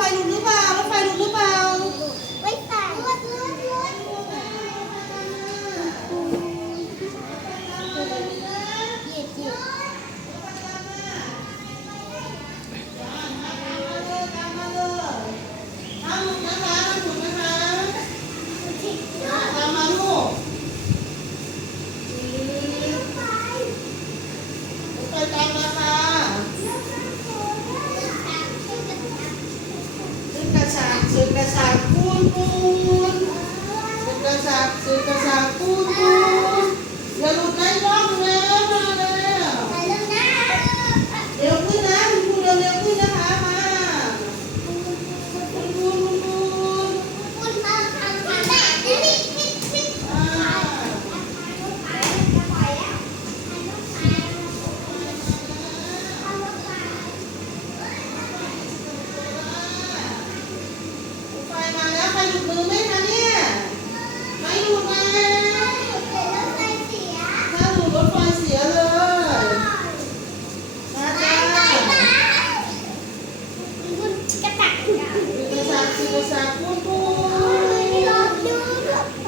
ถไฟหลุดหรือเปล่ารถไฟหลุดหรือเปล่าไม่ใส่รถรถรถเหยียดเหยียดไปตามมา Sudah.